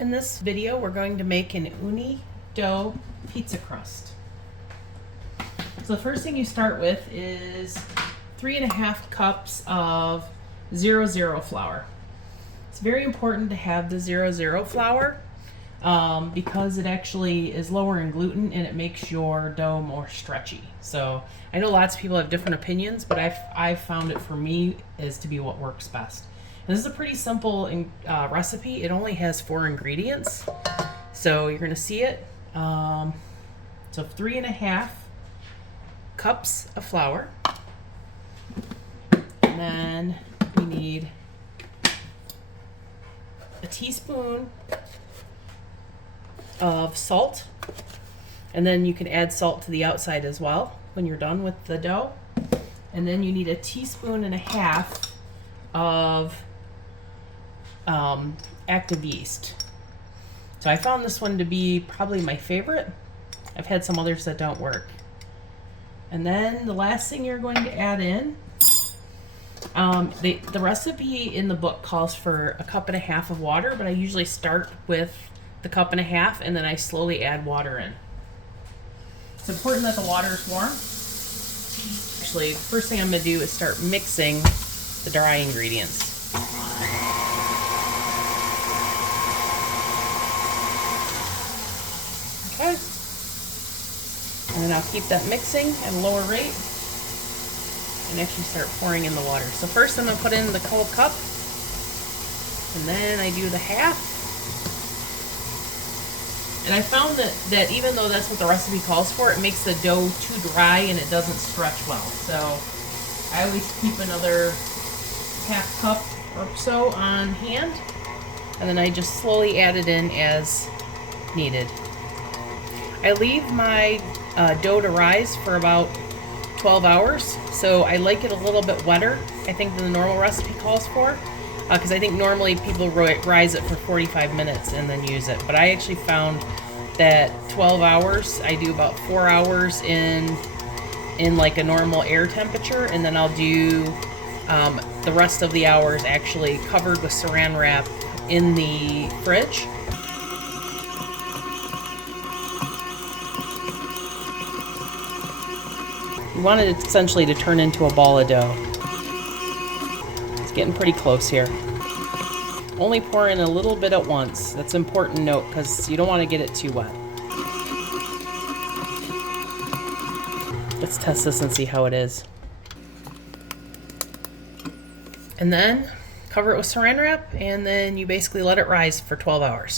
In this video, we're going to make an uni dough pizza crust. So the first thing you start with is 3.5 cups of 00 flour. It's very important to have the 00 flour because it actually is lower in gluten and it makes your dough more stretchy. So I know lots of people have different opinions, but I've found it for me is to be what works best. And this is a pretty simple recipe. It only has 4 ingredients, so you're going to see it. So 3.5 cups of flour, and then we need a teaspoon of salt, and then you can add salt to the outside as well when you're done with the dough. And then you need a teaspoon and a half of active yeast. So I found this one to be probably my favorite. I've had some others that don't work. And then the last thing you're going to add in, the recipe in the book calls for 1.5 cups of water, but I usually start with the 1.5 cups and then I slowly add water in. It's important that the water is warm. Actually, first thing I'm going to do is start mixing the dry ingredients. Okay. And then I'll keep that mixing at a lower rate and actually start pouring in the water. So first I'm going to put in the whole cup, and then I do the half. And I found that even though that's what the recipe calls for, it makes the dough too dry and it doesn't stretch well. So I always keep another half cup or so on hand, and then I just slowly add it in as needed. I leave my dough to rise for about 12 hours, so I like it a little bit wetter, I think, than the normal recipe calls for, because I think normally people rise it for 45 minutes and then use it. But I actually found that 12 hours, I do about 4 hours in like a normal air temperature, and then I'll do the rest of the hours actually covered with saran wrap in the fridge. You want it essentially to turn into a ball of dough. It's getting pretty close here. Only pour in a little bit at once. That's an important note because you don't want to get it too wet. Let's test this and see how it is. And then cover it with saran wrap, and then you basically let it rise for 12 hours.